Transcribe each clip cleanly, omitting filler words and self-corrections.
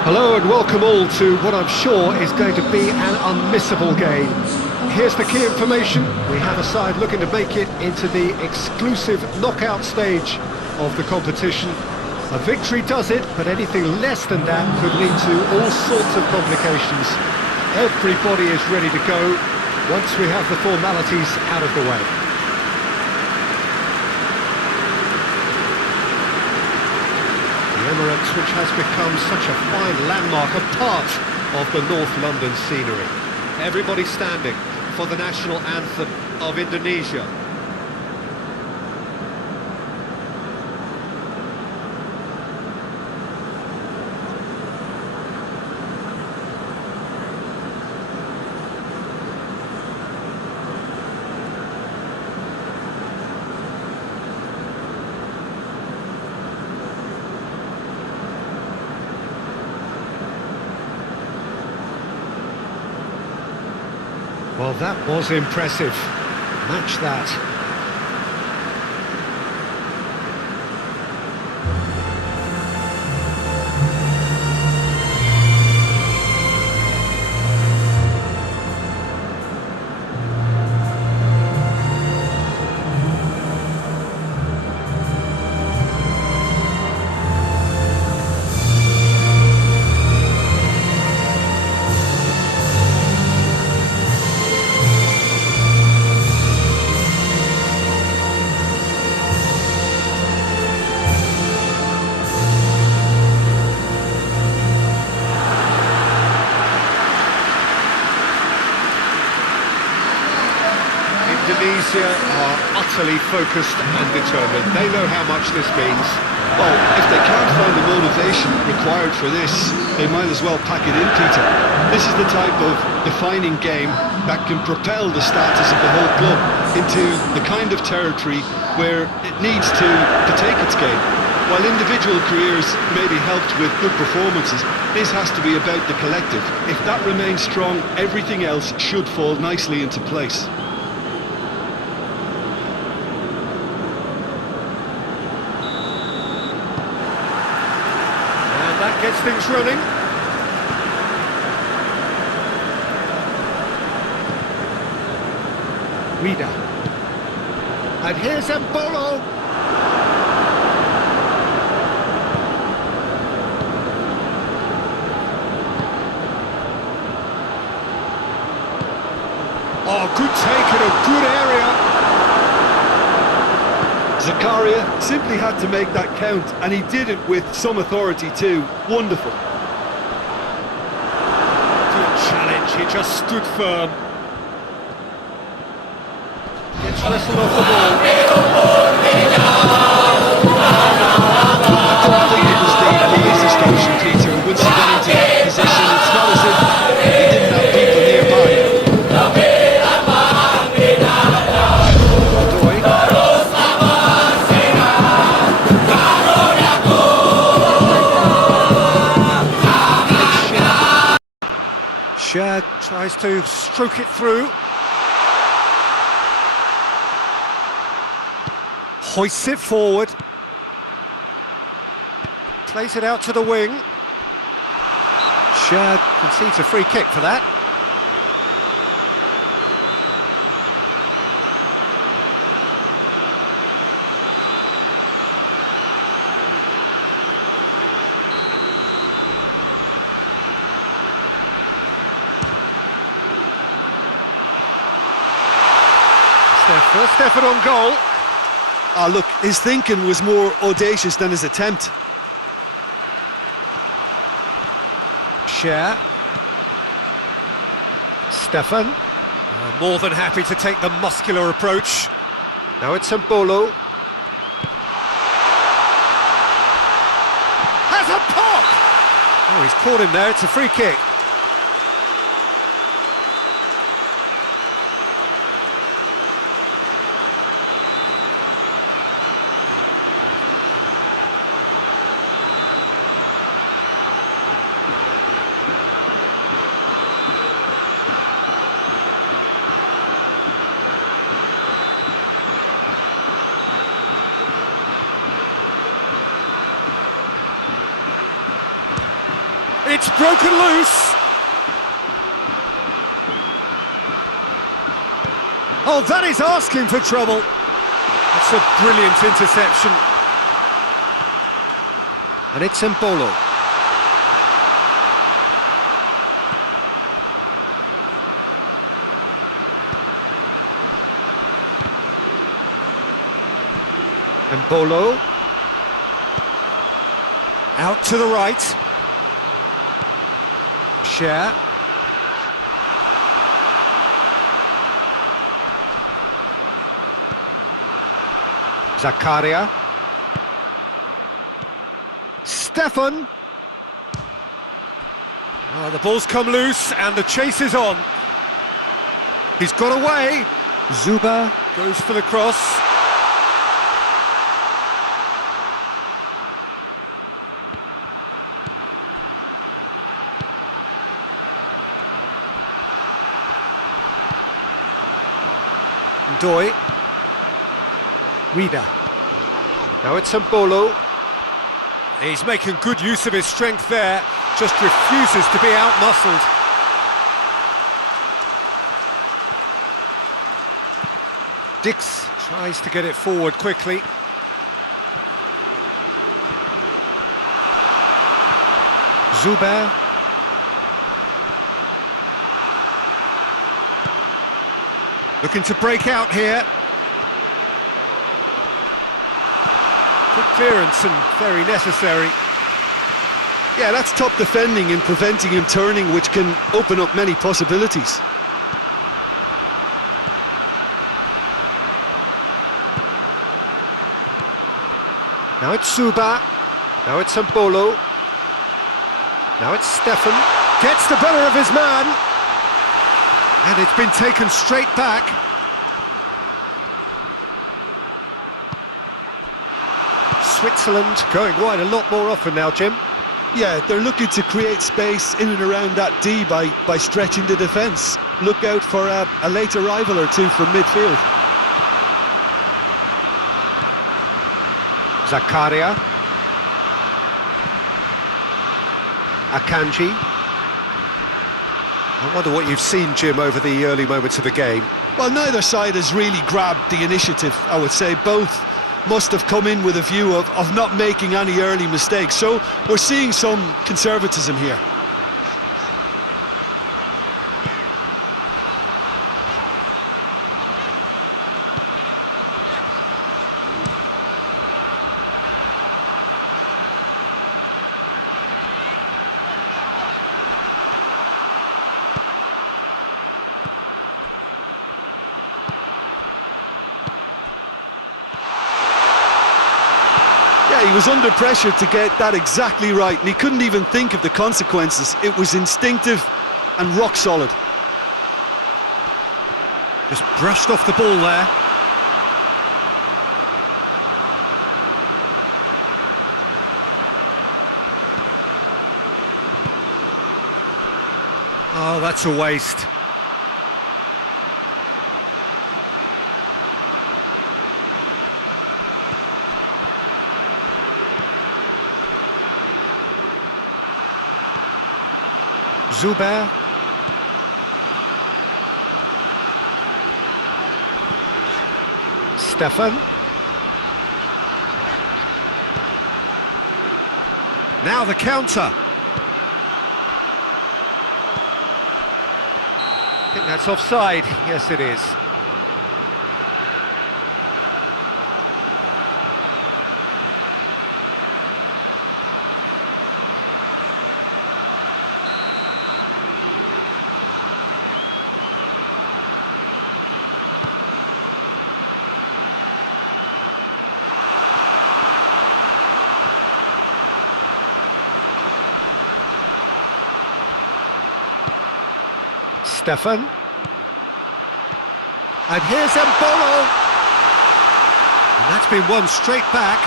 Hello and welcome all to what I'm sure is going to be an unmissable game. Here's the key information. We have a side looking to make it into the exclusive knockout stage of the competition. A victory does it, but anything less than that could lead to all sorts of complications. Everybody is ready to go once we have the formalities out of the way. The Emirates, which has become such a fine landmark, a part of the North London scenery. Everybody standing for the national anthem of Indonesia. Well, that was impressive. Match that. Indonesia are utterly focused and determined. They know how much this means. Well, if they can't find the motivation required for this, they might as well pack it in, Peter. This is the type of defining game that can propel the status of the whole club into the kind of territory where it needs to take its game. While individual careers may be helped with good performances, this has to be about the collective. If that remains strong, everything else should fall nicely into place. That gets things running. Rida. And here's Embolo. Oh, good take in a good area. Zakaria simply had to make that count, and he did it with some authority too. Wonderful. Good challenge, he just stood firm. Gets wrestled off the ball. I don't think it was the easiest option, Peter. Once he got into position, it's not as if he didn't have people nearby. Shad tries to stroke it through. Hoists it forward. Plays it out to the wing. Shad concedes a free kick for that. Their first effort on goal. Ah, look, his thinking was more audacious than his attempt. Cher. Stefan. More than happy to take the muscular approach. Now it's Embolo. Has a pop! Oh, he's caught him there, it's a free kick. It's broken loose. Oh, that is asking for trouble. That's a brilliant interception. And it's Embolo. Embolo. Out to the right. Share. Zakaria. Stefan. Oh, the ball's come loose and the chase is on. He's got away. Zuba goes for the cross. Doi. Rida. Now it's Embolo. He's making good use of his strength there, just refuses to be out-muscled. Dix tries to get it forward quickly. Zubair. Looking to break out here. Good clearance and very necessary. Yeah, that's top defending and preventing him turning, which can open up many possibilities. Now it's Suba. Now it's Embolo. Now it's Stefan. Gets the better of his man. And it's been taken straight back. Switzerland going wide a lot more often now, Jim. Yeah, they're looking to create space in and around that D by stretching the defence. Look out for a late arrival or two from midfield. Zakaria. Akanji. I wonder what you've seen, Jim, over the early moments of the game. Well, neither side has really grabbed the initiative, I would say. Both must have come in with a view of not making any early mistakes. So we're seeing some conservatism here. Yeah, he was under pressure to get that exactly right, and he couldn't even think of the consequences. It was instinctive and rock solid. Just brushed off the ball there. Oh, that's a waste. Zubair. Stefan. Now the counter. I think that's offside. Yes, it is. Stefan. And here's Embolo. And that's been won straight back.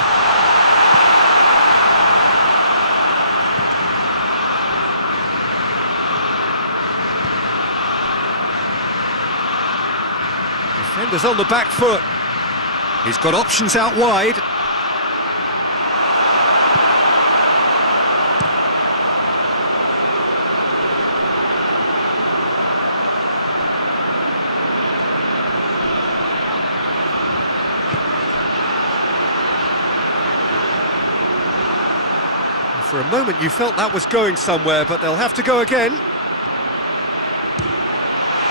Defender's on the back foot. He's got options out wide. For a moment you felt that was going somewhere, but they'll have to go again.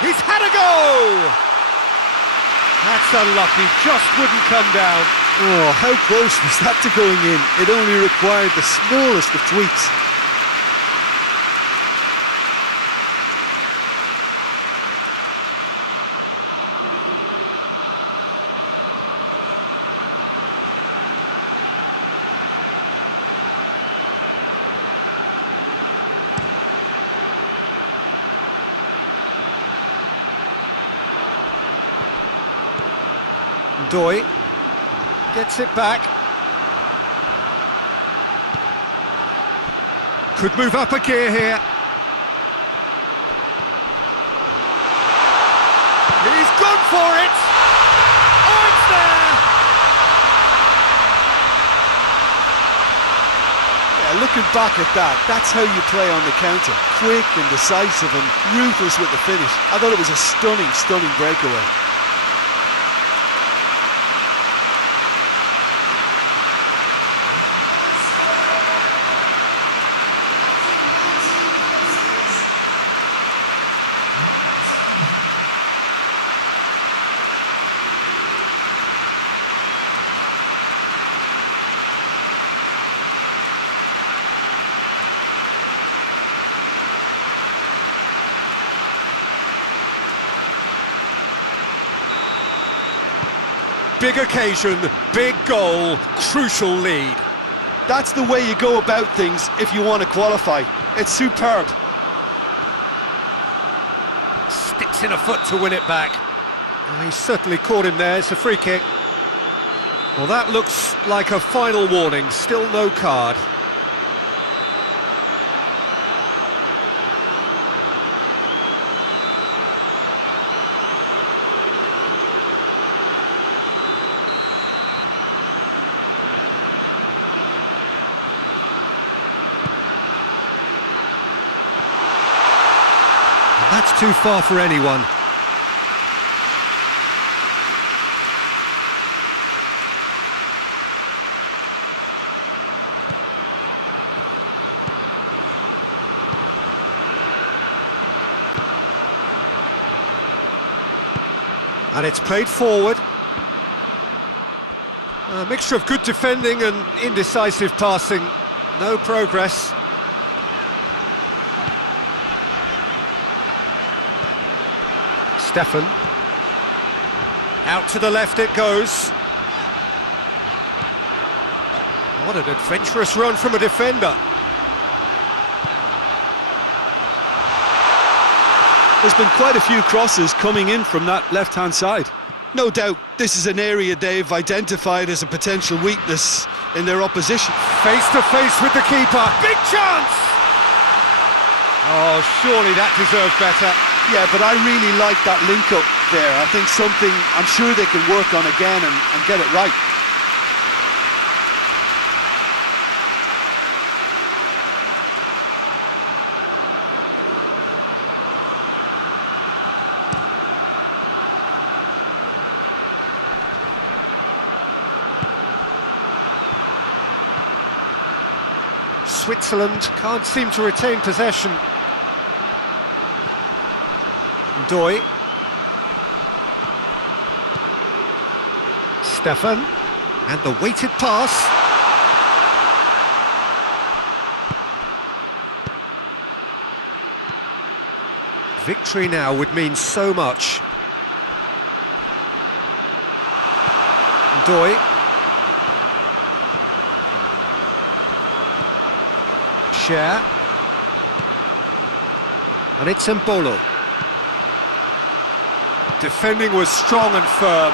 He's had a go! That's unlucky, just wouldn't come down. Oh, how close was that to going in? It only required the smallest of tweaks. Doi gets it back. Could move up a gear here. He's gone for it! Oh, it's there! Yeah, looking back at that, that's how you play on the counter. Quick and decisive and ruthless with the finish. I thought it was a stunning, stunning breakaway. Big occasion, big goal, crucial lead. That's the way you go about things if you want to qualify. It's superb. Sticks in a foot to win it back. Oh, he certainly caught him there. It's a free kick. Well, that looks like a final warning. Still no card. That's too far for anyone. And it's played forward. A mixture of good defending and indecisive passing. No progress. Stefan. Out to the left it goes. What an adventurous run from a defender. There's been quite a few crosses coming in from that left-hand side. No doubt this is an area they've identified as a potential weakness in their opposition. Face to face with the keeper. Big chance! Oh, surely that deserved better. Yeah, but I really like that link-up there. I think something I'm sure they can work on again and get it right. Switzerland can't seem to retain possession. Doi. Stefan. And the weighted pass. Victory now would mean so much. Doi. Share. And it's Mbolo. Defending was strong and firm.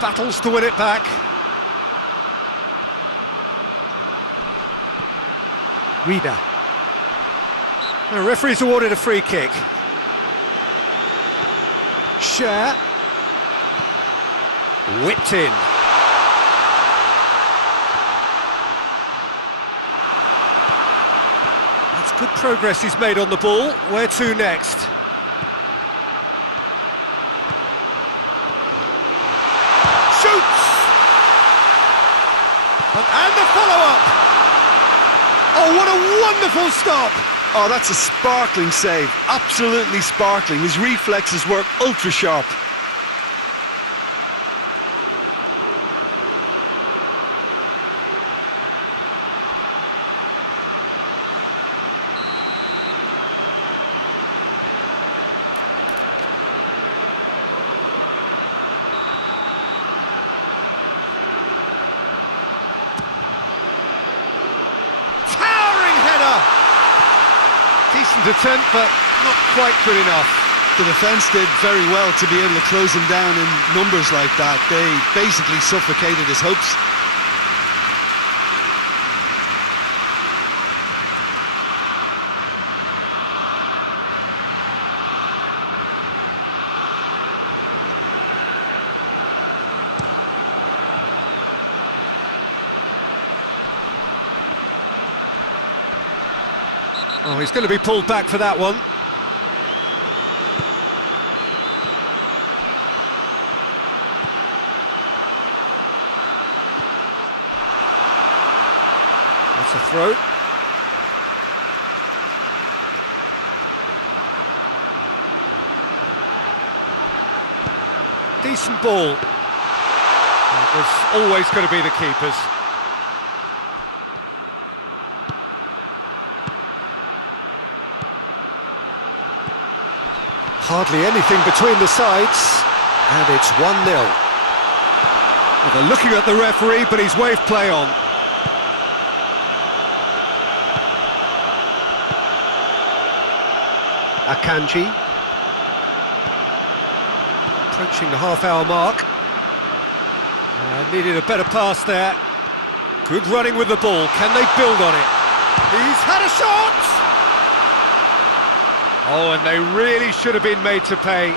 Battles to win it back. Rida. The referee's awarded a free kick. Share. Whipped in. That's good progress he's made on the ball. Where to next? Shoots! And the follow-up! Oh, what a wonderful stop! Oh, that's a sparkling save, absolutely sparkling. His reflexes work ultra sharp. Decent attempt, but not quite good enough. The defence did very well to be able to close him down in numbers like that. They basically suffocated his hopes. Oh, he's going to be pulled back for that one. That's a throw. Decent ball. It was always going to be the keeper's. Hardly anything between the sides, and it's 1-0. Well, they're looking at the referee, but he's waved play on. Akanji. Approaching the half-hour mark. Needed a better pass there. Good running with the ball. Can they build on it? He's had a shot! Oh, and they really should have been made to pay.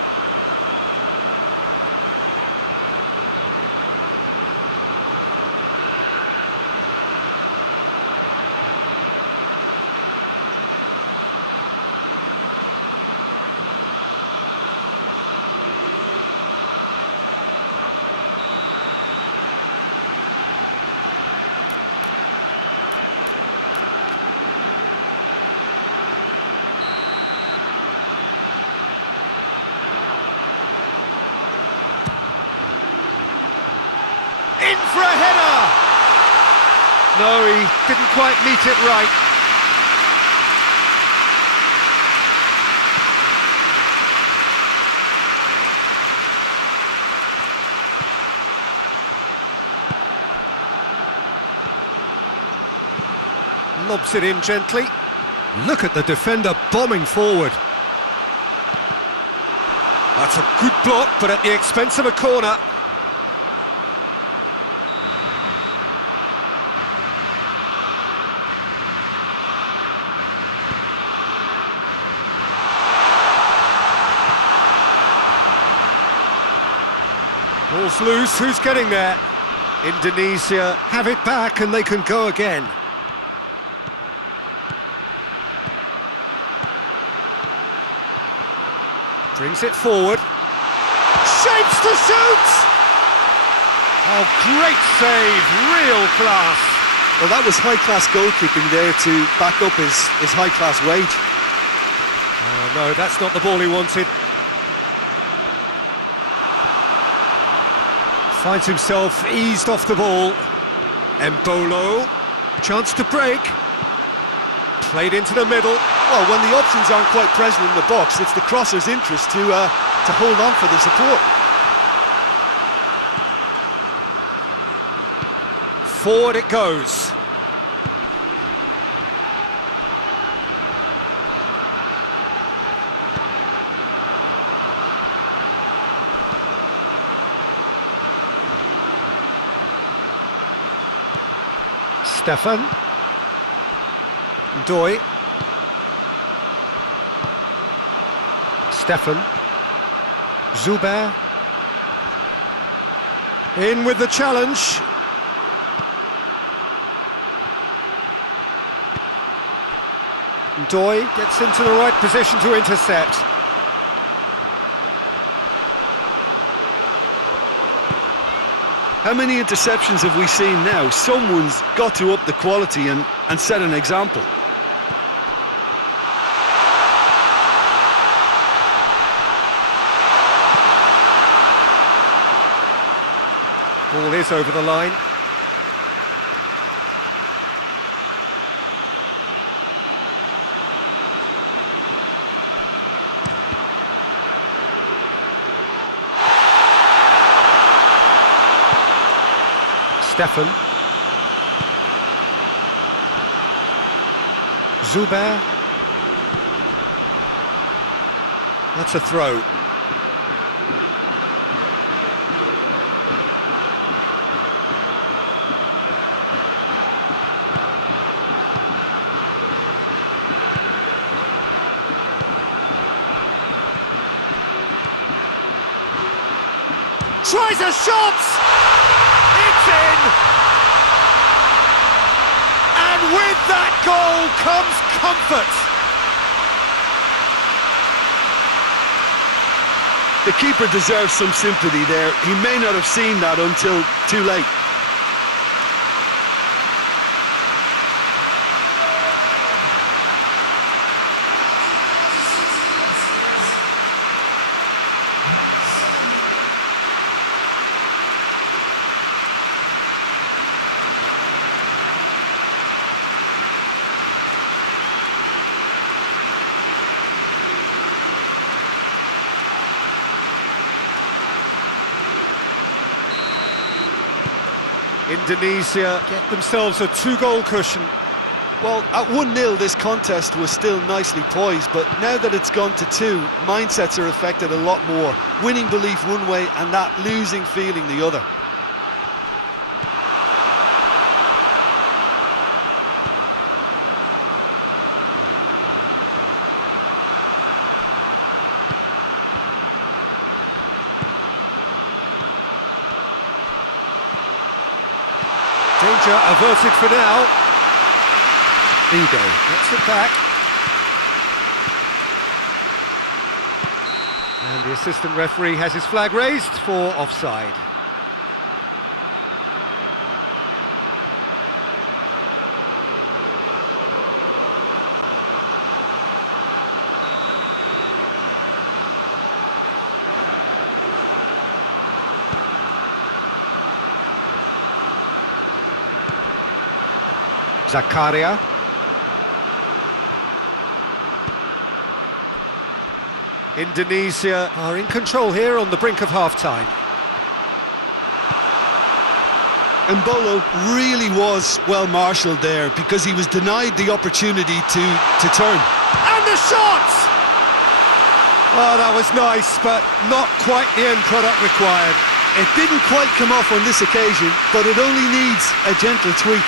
In for a header! No, he didn't quite meet it right. Lobs it in gently. Look at the defender bombing forward. That's a good block, but at the expense of a corner. Ball's loose, who's getting there? Indonesia have it back and they can go again. Brings it forward. Shapes to shoot! Oh, great save, real class. Well, that was high-class goalkeeping there to back up his high-class weight. Oh, no, that's not the ball he wanted. Finds himself eased off the ball. Embolo, chance to break. Played into the middle. Well, when the options aren't quite present in the box, it's the crosser's interest to hold on for the support. Forward it goes. Stefan. Doi. Stefan. Zuber. In with the challenge. Doi gets into the right position to intercept. How many interceptions have we seen now? Someone's got to up the quality and set an example. Ball is over the line. Stefan. Zubair. That's a throw. Tries a shot! It's in! And with that goal comes comfort! The keeper deserves some sympathy there. He may not have seen that until too late. Indonesia get themselves a 2-goal cushion. Well, at 1-0 this contest was still nicely poised, but now that it's gone to 2, mindsets are affected a lot more. Winning belief one way and that losing feeling the other. Danger averted for now. Vigo gets it back. And the assistant referee has his flag raised for offside. Zakaria. Indonesia are in control here on the brink of half-time. Mbolo really was well marshalled there because he was denied the opportunity to turn. And the shot! Oh, that was nice, but not quite the end product required. It didn't quite come off on this occasion, but it only needs a gentle tweak.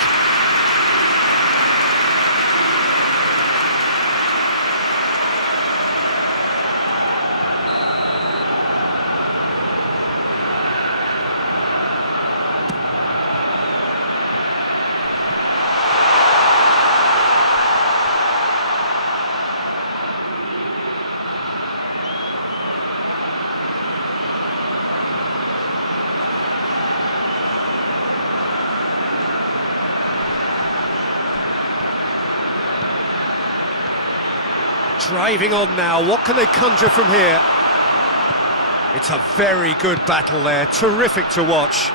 Driving on now, what can they conjure from here? It's a very good battle there, terrific to watch.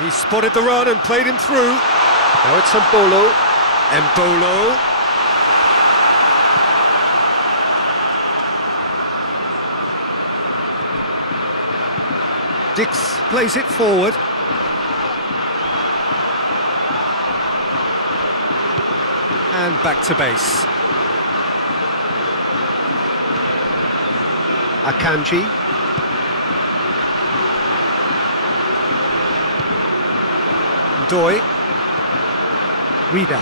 He spotted the run and played him through. Now it's Mbolo. Mbolo. Dix plays it forward. And back to base. Akanji. Doi. Rida.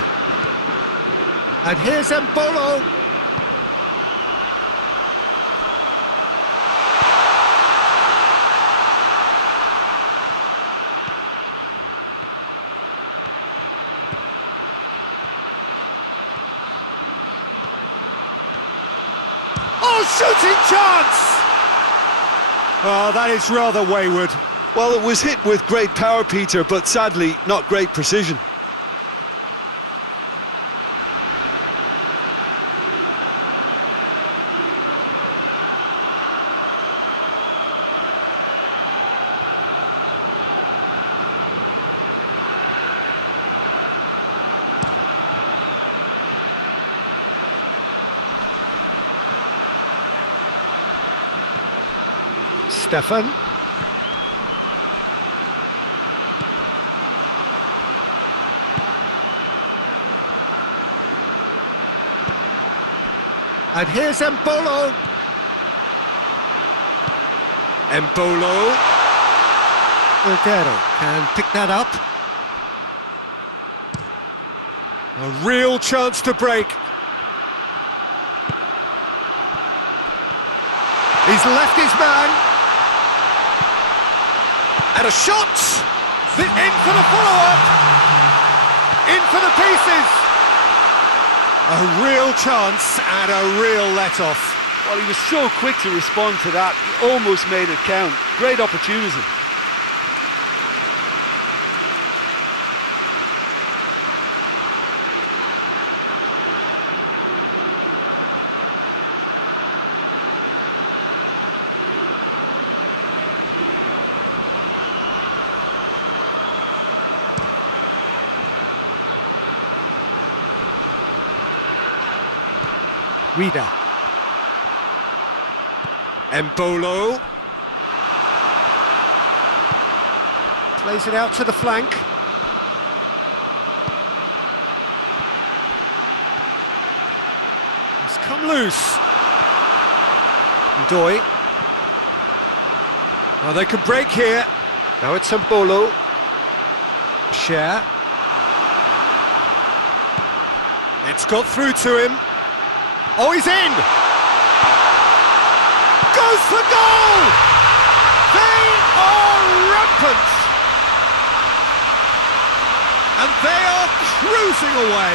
And here's Mbolo. Oh, shooting chance! Oh, that is rather wayward. Well, it was hit with great power, Peter, but sadly, not great precision. Stefan. And here's Embolo. Embolo. Rodero can pick that up. A real chance to break. He's left his man. And a shot! In for the follow-up! In for the pieces! A real chance and a real let-off. Well, he was so quick to respond to that, he almost made it count. Great opportunity. Rida. Embolo. Plays it out to the flank. It's come loose. Doi. Oh, they could break here. Now it's Embolo. Share. It's got through to him. Oh, he's in! Goes for goal! They are rampant! And they are cruising away.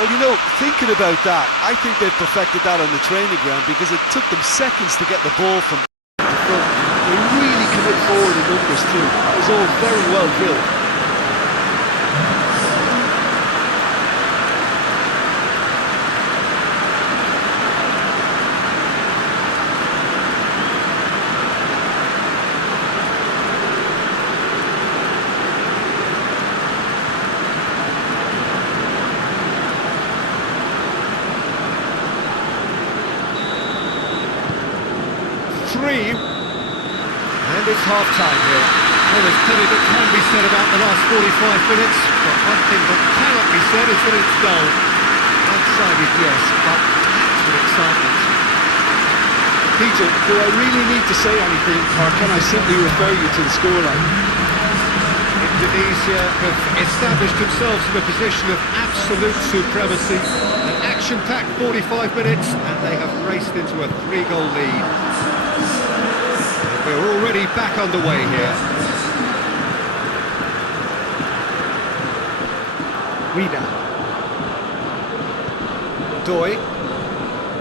Well, you know, thinking about that, I think they've perfected that on the training ground because it took them seconds to get the ball from the front. They really commit forward in numbers too. It was all very well drilled. And it's half-time here. Well, there's plenty that can be said about the last 45 minutes, but one thing that cannot be said is that it's dull. One-sided, yes, but packed with excitement. Peter, do I really need to say anything, or can I simply refer you to the scoreline? Indonesia have established themselves in a position of absolute supremacy. An action-packed 45 minutes, and they have raced into a 3-goal lead. We're already back underway here. Rida. Doi.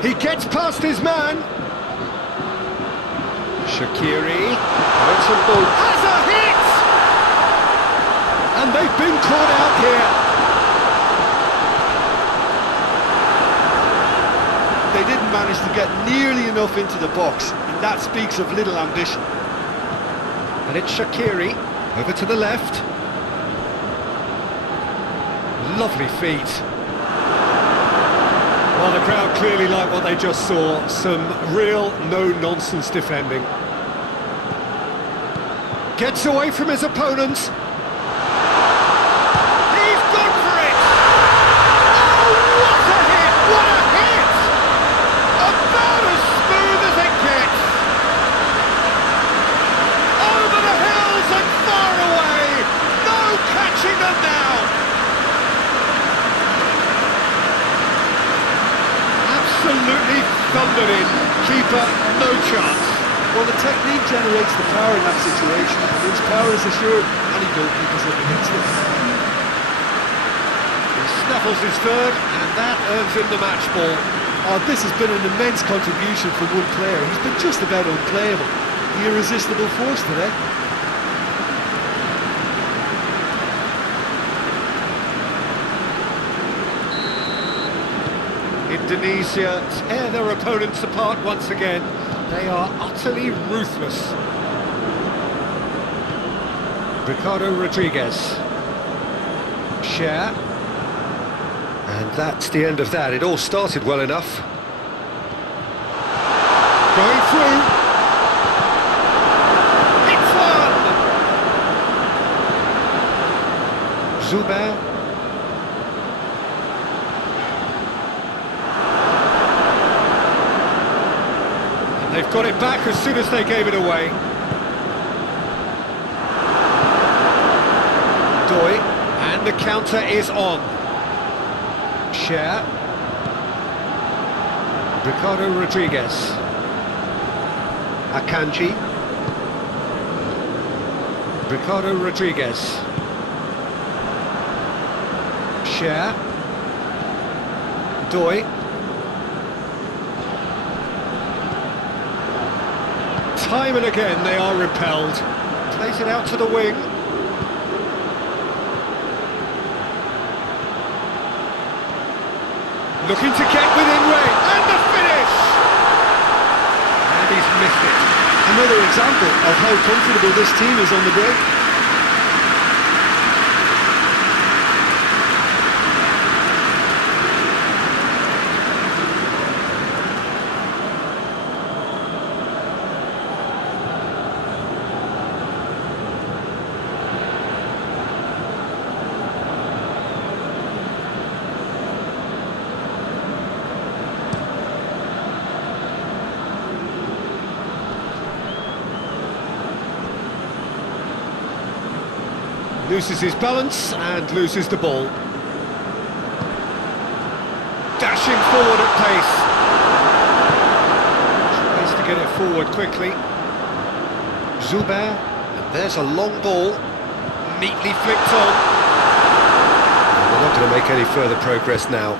He gets past his man. Shaqiri. Has a hit! And they've been caught out here. They didn't manage to get nearly enough into the box. That speaks of little ambition. And it's Shaqiri, over to the left. Lovely feet. Well, the crowd clearly like what they just saw. Some real no-nonsense defending. Gets away from his opponent. He's gone for it! Oh, what a hit! What a hit! About as smooth as it gets! Over the hills and far away! No catching them now! Absolutely thundered in. Keeper, no chance. Well, the technique generates the power in that situation. His power is assured, and he goalkeeper's up against it. He snuffles his third, and that earns him the match ball. Oh, this has been an immense contribution from one player. He's been just about unplayable. The irresistible force today. Indonesia tear their opponents apart once again. They are utterly ruthless. Ricardo Rodriguez. Share. And that's the end of that. It all started well enough. Going through. It's one! Zubair. And they've got it back as soon as they gave it away. Doi. And the counter is on. Share. Ricardo Rodriguez. Akanji. Ricardo Rodriguez. Share. Doi. Time and again they are repelled. Plays it out to the wing. Looking to get within range, and the finish! And he's missed it. Another example of how comfortable this team is on the break. Loses his balance and loses the ball. Dashing forward at pace. Tries to get it forward quickly. Zubair, and there's a long ball. Neatly flicked on. And they're not going to make any further progress now.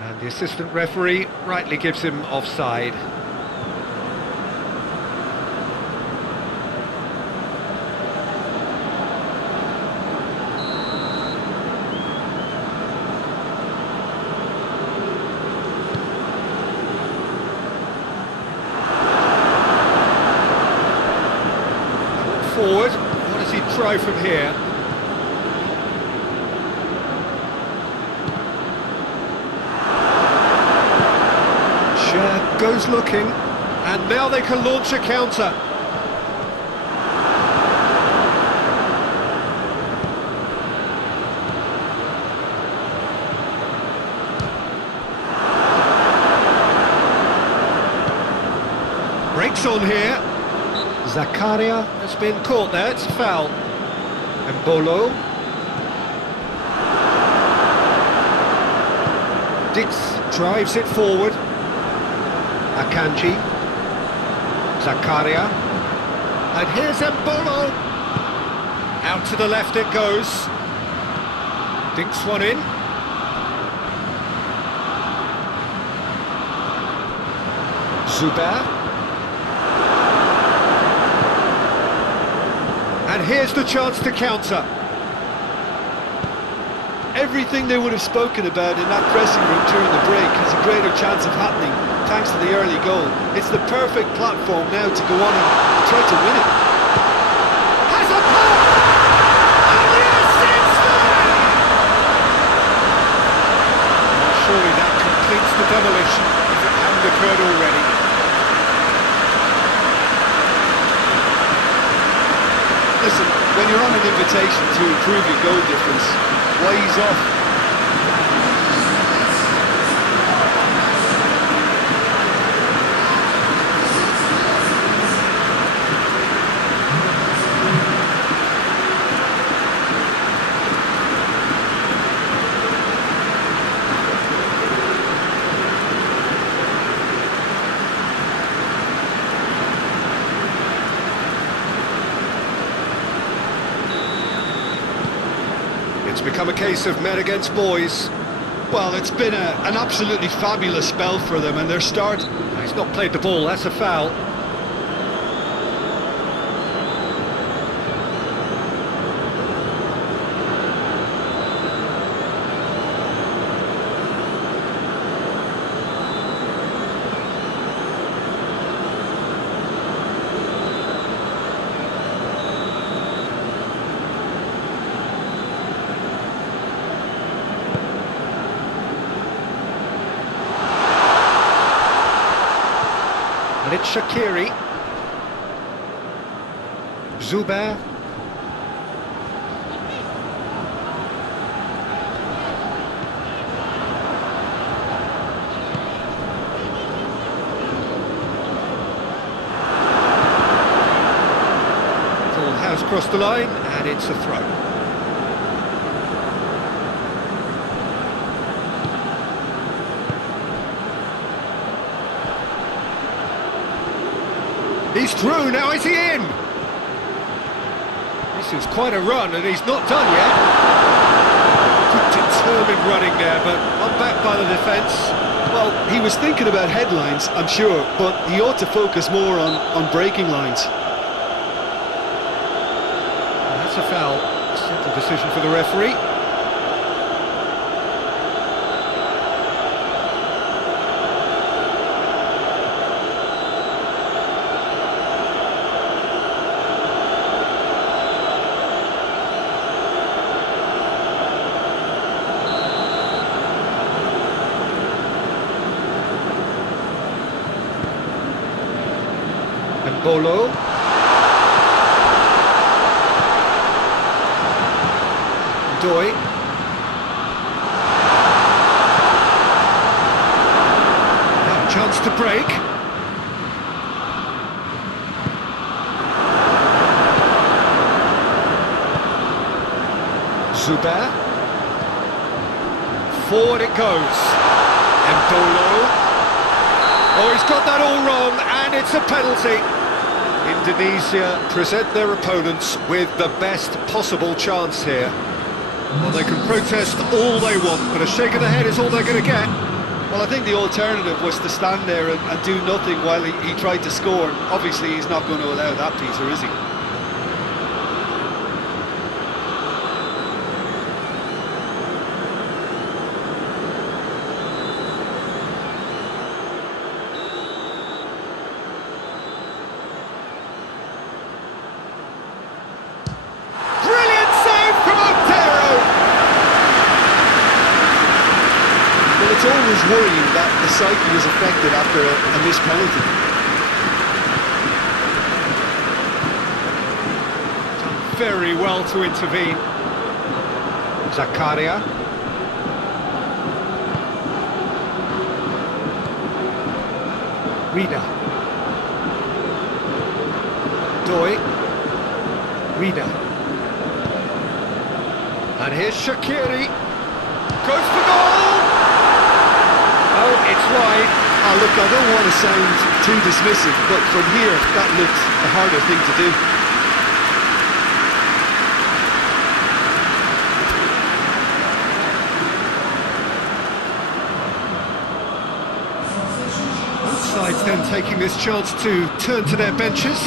And the assistant referee rightly gives him offside. Forward, what does he try from here? Share goes looking, and now they can launch a counter. Breaks on here. Zakaria has been caught there, it's a foul. Mbolo. Dix drives it forward. Akanji. Zakaria. And here's Mbolo. Out to the left it goes. Dinks one in. Zubair. And here's the chance to counter. Everything they would have spoken about in that dressing room during the break has a greater chance of happening thanks to the early goal. It's the perfect platform now to go on and try to win it. Has a pop! And yes, it's there! Surely that completes the demolition if it hadn't occurred already. Listen, when you're on an invitation to improve your goal difference, why ease off? It's become a case of men against boys. Well, it's been an absolutely fabulous spell for them, and their start... He's not played the ball, that's a foul. And it's Shaqiri. Zubair. Ball has crossed the line, and it's a throw. He's through, now is he in? This is quite a run, and he's not done yet. Good determined running there, but one back by the defence. Well, he was thinking about headlines, I'm sure, but he ought to focus more on breaking lines. That's a foul. Simple decision for the referee. Bolo. Doi. Now a chance to break. Zubair. Forward it goes. And Bolo. Oh, he's got that all wrong, and it's a penalty. Indonesia present their opponents with the best possible chance here. Well, they can protest all they want, but a shake of the head is all they're going to get. Well, I think the alternative was to stand there and do nothing while he tried to score. Obviously, he's not going to allow that, Peter, is he? It's always worrying that the psyche is affected after a missed penalty. Done very well to intervene. Zakaria. Rida. Doi. Rida. And here's Shaqiri. Goes for goal! Oh, it's wide. Oh, look, I don't want to sound too dismissive, but from here, that looked a harder thing to do. Both sides then taking this chance to turn to their benches.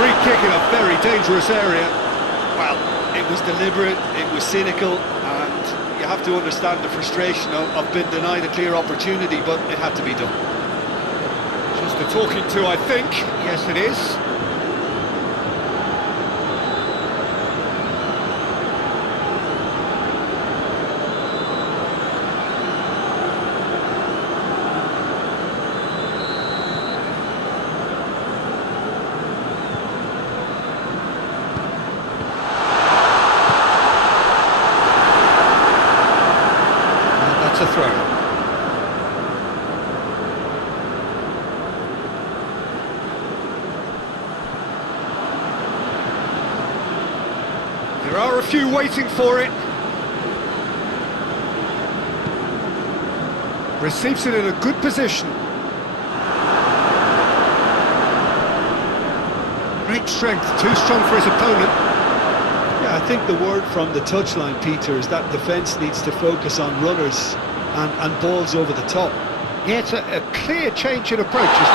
Free kick in a very dangerous area. Well, it was deliberate, it was cynical, and you have to understand the frustration of being denied a clear opportunity, but it had to be done. Just a talking to, I think. Yes, it is. A throw. There are a few waiting for it. Receives it in a good position. Great strength, too strong for his opponent. Yeah, I think the word from the touchline, Peter, is that defence needs to focus on runners and balls over the top. Yeah, it's a clear change in approaches.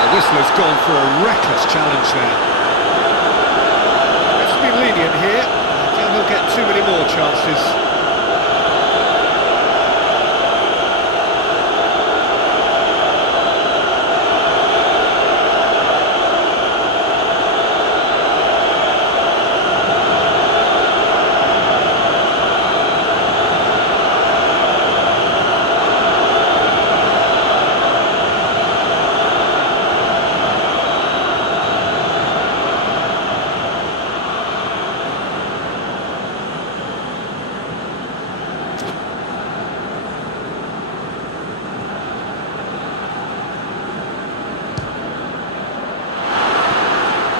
The whistler's gone for a reckless challenge there. Let's be lenient here. I doubt he'll get too many more chances.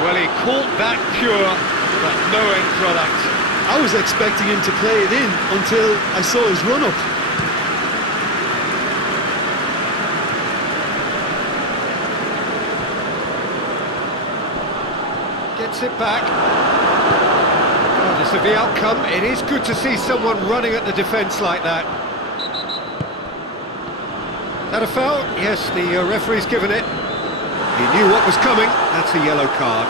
Well, he caught that pure, but no end product. I was expecting him to play it in until I saw his run-up. Gets it back. Regardless of the outcome, it is good to see someone running at the defence like that. Is that a foul? Yes, the referee's given it. He knew what was coming. That's a yellow card.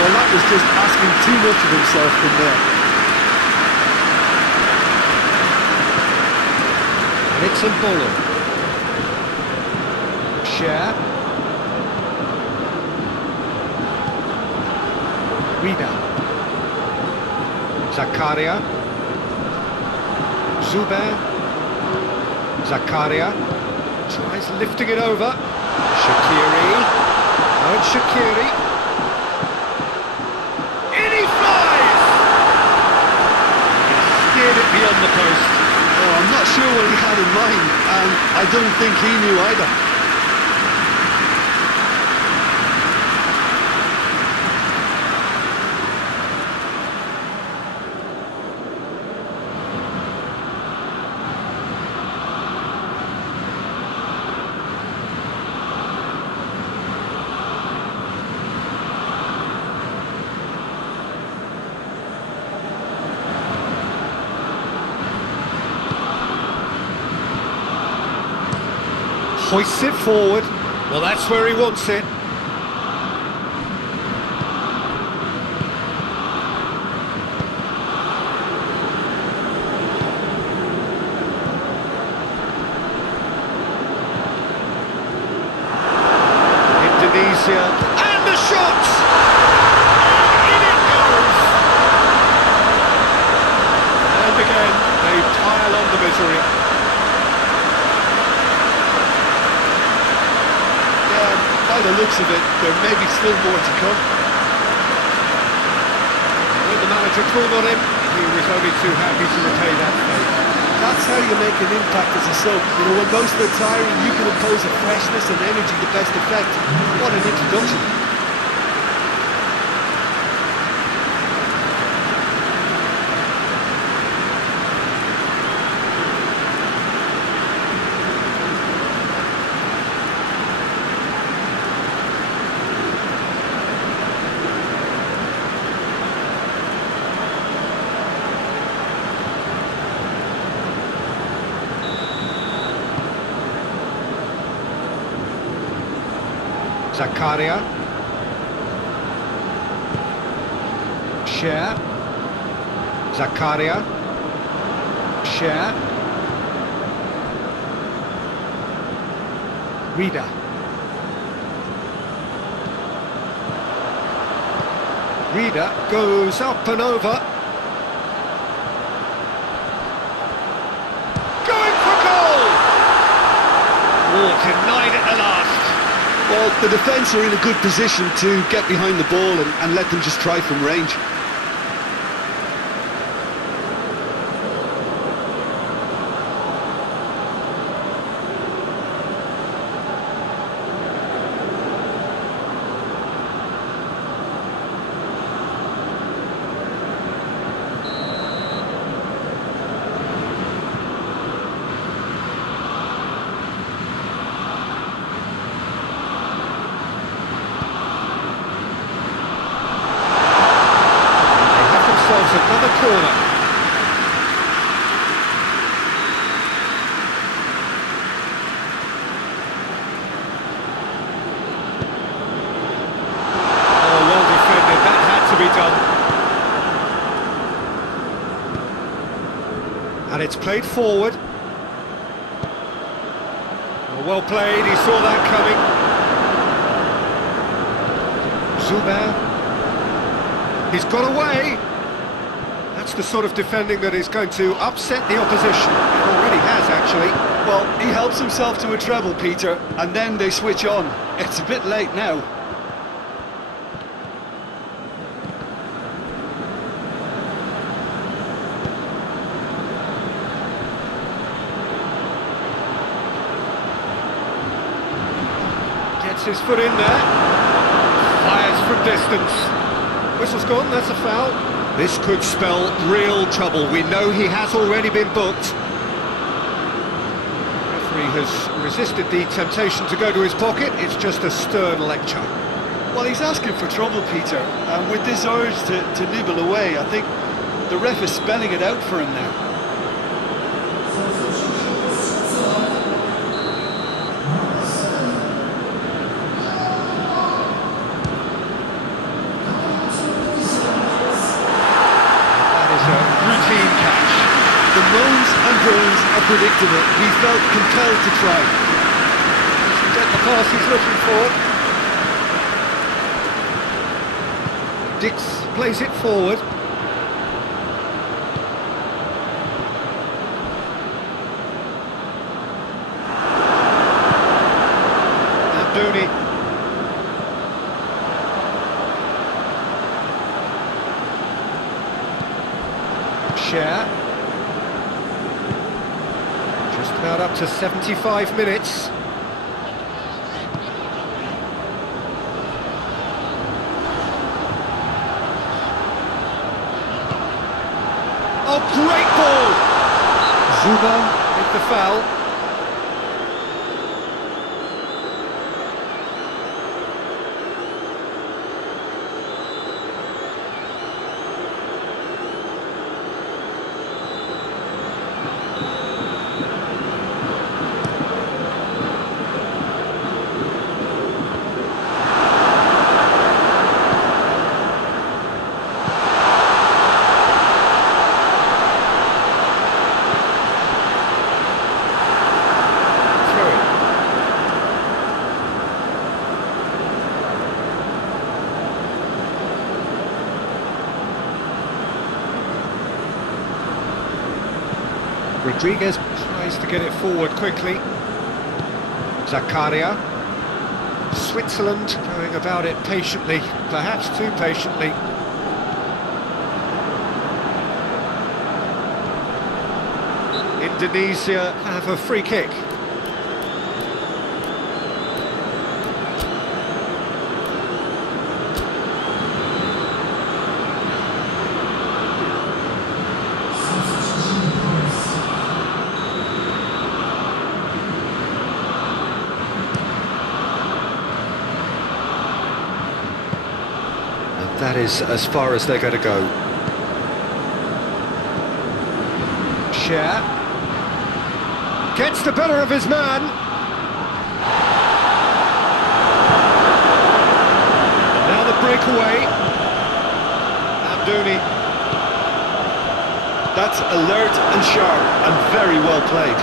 Well, that was just asking too much of himself from there. It's a Bolo. Share. Rida. Zakaria. Zubair. Zakaria. Tries lifting it over. Shaqiri. Oh, it's Shaqiri. It beyond the post. Oh, I'm not sure what he had in mind, and I don't think he knew either. Hoists it forward. Well, that's where he wants it. Indonesia. And the shot! In it goes! And again, they pile on the misery. By the looks of it, there may be still more to come. When the manager called on him, he was only too happy to repay that favour. That's how you make an impact as a sub. You know, when most are tiring, you can impose a freshness and energy to best effect. What an introduction. Zakaria. Share. Zakaria. Share. Rida. Rida goes up and over. Going for goal! Oh, denied at the last. Well, the defence are in a good position to get behind the ball and let them just try from range. And it's played forward. Well played, he saw that coming. Zuber. He's got away. That's the sort of defending that is going to upset the opposition. It already has, actually. Well, he helps himself to a treble, Peter, and then they switch on. It's a bit late now. Gets his foot in there. Fires from distance. Whistle's gone, that's a foul. This could spell real trouble. We know he has already been booked. The referee has resisted the temptation to go to his pocket. It's just a stern lecture. Well, he's asking for trouble, Peter, and with this urge to nibble away, I think the ref is spelling it out for him now. The moans and groans are predictable. He felt compelled to try. Doesn't get the pass he's looking for. Dix plays it forward. Abduni. Share. Just about up to 75 minutes. Oh, great ball! Zuber with the foul. Rodriguez tries to get it forward quickly. Zakaria. Switzerland going about it patiently, perhaps too patiently. Indonesia have a free kick. That is as far as they're going to go. Share. Gets the better of his man. Now the breakaway. Abduni. That's alert and sharp and very well played.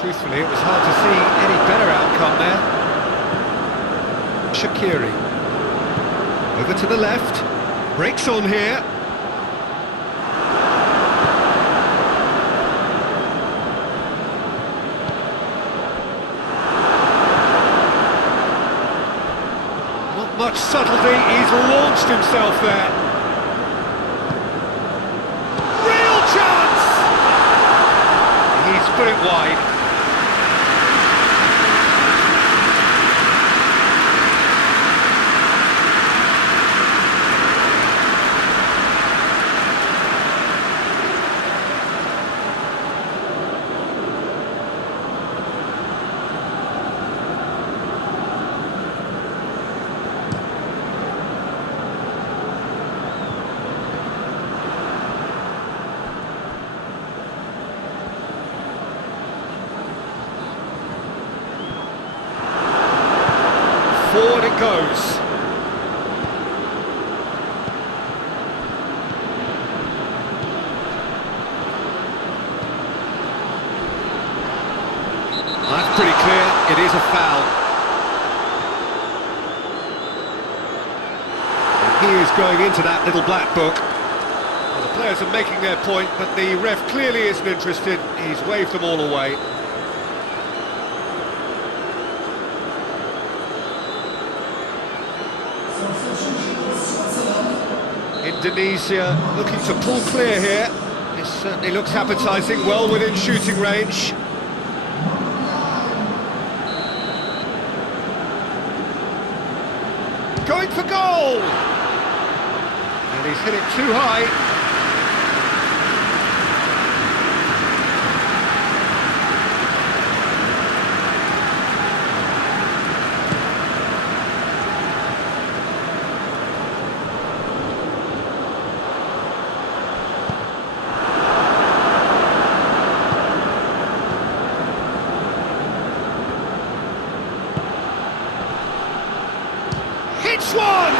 Truthfully, it was hard to see any better outcome there. Shaqiri. Over to the left. Breaks on here. Not much subtlety, he's launched himself there. Real chance! He's put it wide. Forward it goes. pretty clear, it is a foul. And he is going into that little black book. Well, the players are making their point, but the ref clearly isn't interested. He's waved them all away. Indonesia looking to pull clear here. This certainly looks appetising, well within shooting range. Going for goal! And he's hit it too high. It's one!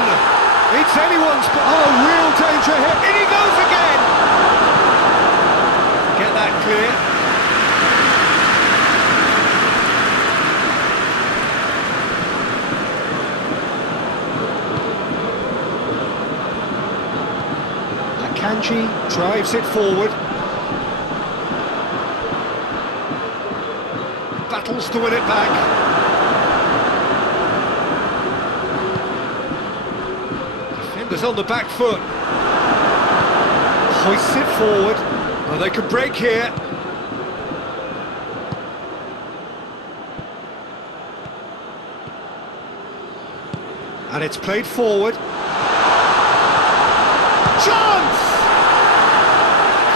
It's anyone's... Oh, real danger here. In he goes again! Get that clear. Akanji drives it forward. Battles to win it back. Defenders on the back foot. Hoists it forward. Well, they could break here. And it's played forward. Chance!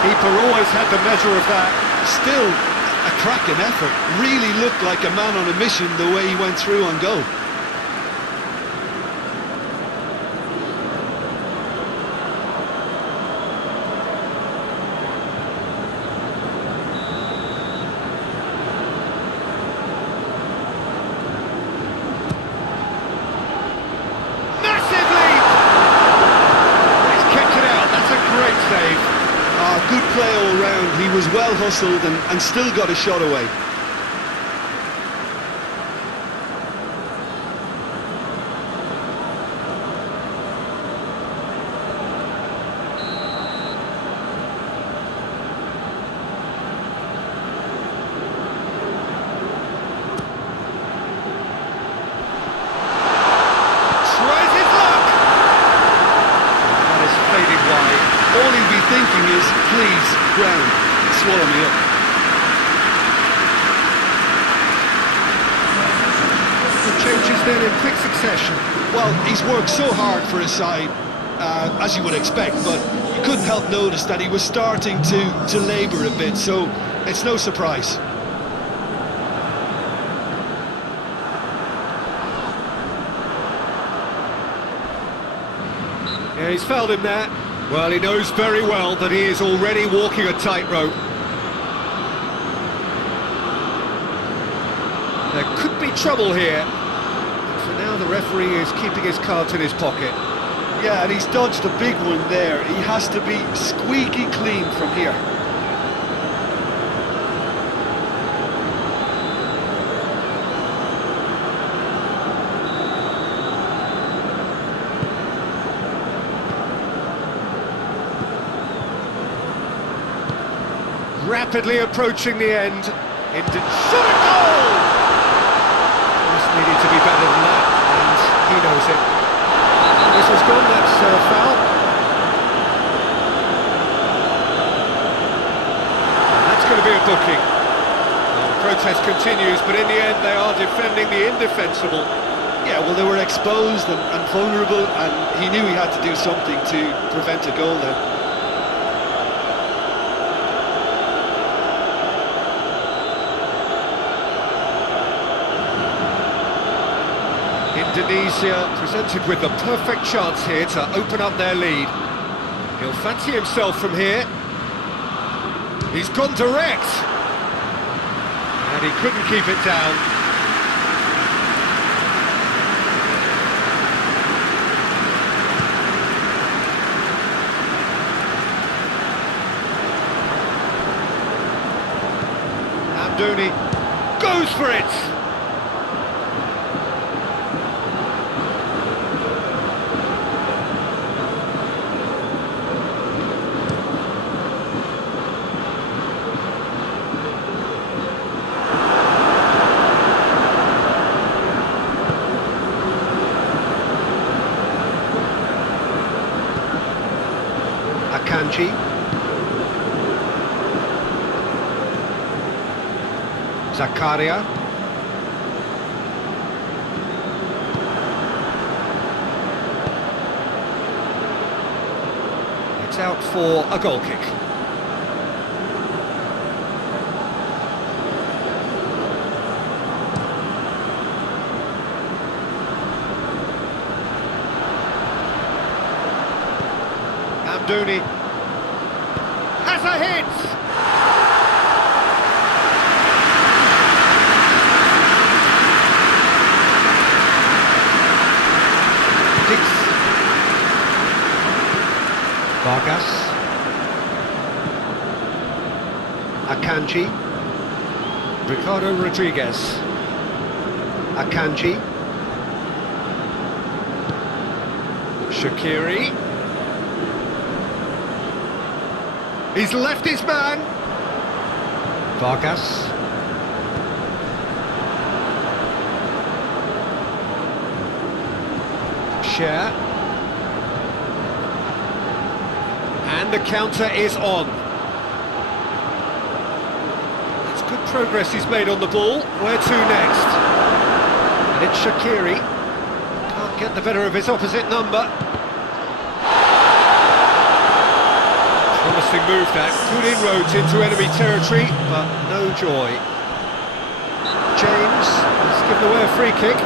Keeper always had the measure of that. Still a cracking effort. Really looked like a man on a mission the way he went through on goal. Good play all round. He was well hustled and still got a shot away. Tries his luck! That is fading wide. All he'd be thinking is, please, ground, swallow me up. The changes then in quick succession. Well, he's worked so hard for his side, as you would expect, but you couldn't help notice that he was starting to labour a bit, so it's no surprise. Yeah, he's fouled him there. Well, he knows very well that he is already walking a tightrope. There could be trouble here. But for now, the referee is keeping his cards in his pocket. Yeah, and he's dodged a big one there. He has to be squeaky clean from here. Rapidly approaching the end. Into shot a goal! This needed to be better than that, and he knows it. This was gone, that's foul. And that's going to be a booking. Well, the protest continues, but in the end they are defending the indefensible. Yeah, well, they were exposed and vulnerable, and he knew he had to do something to prevent a goal then. Indonesia presented with the perfect chance here to open up their lead. He'll fancy himself from here. He's gone direct. And he couldn't keep it down. Amdouni. goes for it! Akanji. Zakaria. It's out for a goal kick. Amdouni has a hit! Vargas. Akanji. Ricardo Rodriguez. Akanji. Shaqiri. He's left his man. Vargas. Share. And the counter is on. It's good progress he's made on the ball. Where to next? And it's Shaqiri. Can't get the better of his opposite number. Promising move that. Good inroads into enemy territory, but no joy. James has given away a free kick.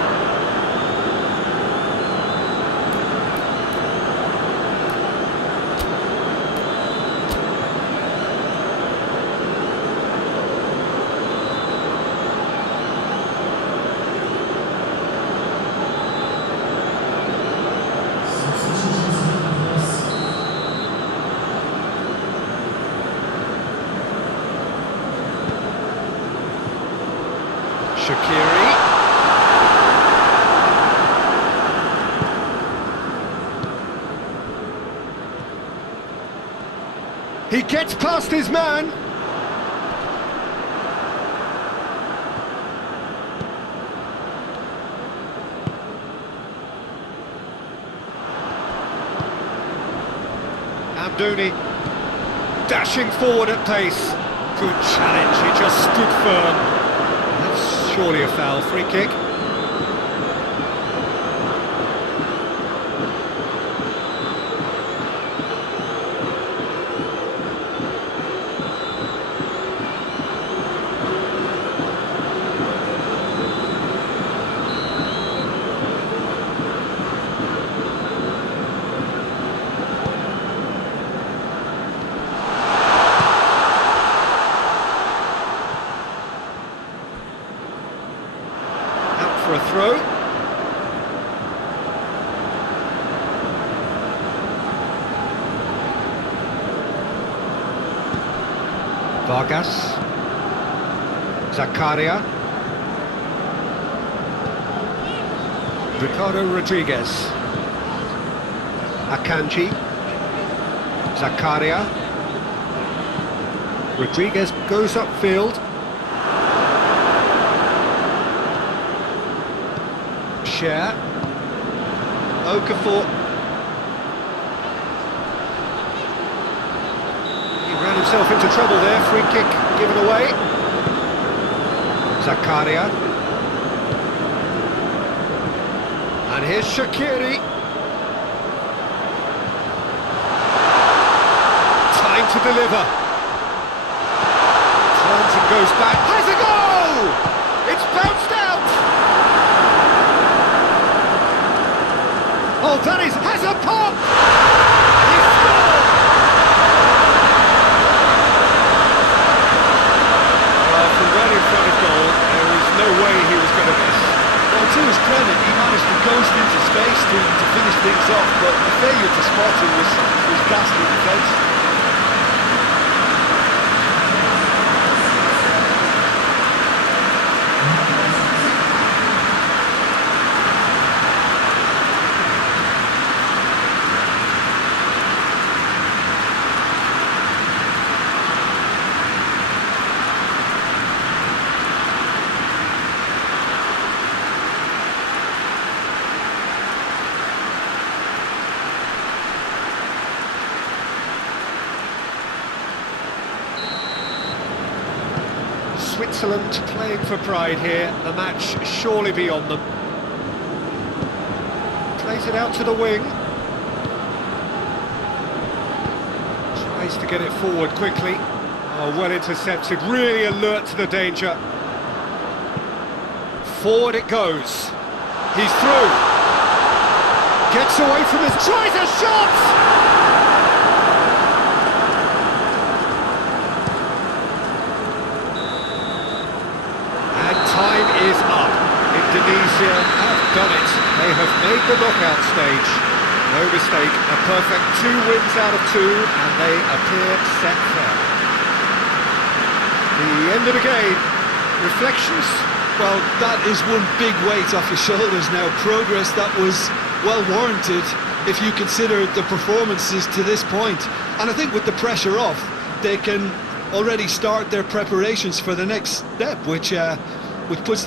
Shaqiri. He gets past his man. Amdouni dashing forward at pace. Good challenge, he just stood firm. Surely a foul, free kick. For a throw. Vargas. Zakaria. Ricardo Rodriguez. Akanji. Zakaria. Rodriguez goes upfield. Share. Okafor. He ran himself into trouble there, free kick given away. Zakaria. And here's Shaqiri. Time to deliver. Turns and goes back. Has a goal! It's bounced out! Oh, that has a pop! He scored! Well, from right in front of goal, there was no way he was going to miss. Well, to his credit, he managed to ghost into space to finish things off, but the failure to spot him was ghastly defence. Switzerland playing for pride here. The match surely beyond them. Plays it out to the wing. Tries to get it forward quickly. Oh, well intercepted, really alert to the danger. Forward it goes. He's through. Gets away from his... Tries a shot! And time is up. Indonesia have done it. They have made the knockout stage. No mistake, a perfect 2 wins out of 2, and they appear set fair. The end of the game. Reflections? Well, that is one big weight off his shoulders now. Progress that was well warranted if you consider the performances to this point. And I think with the pressure off, they can already start their preparations for the next step, which puts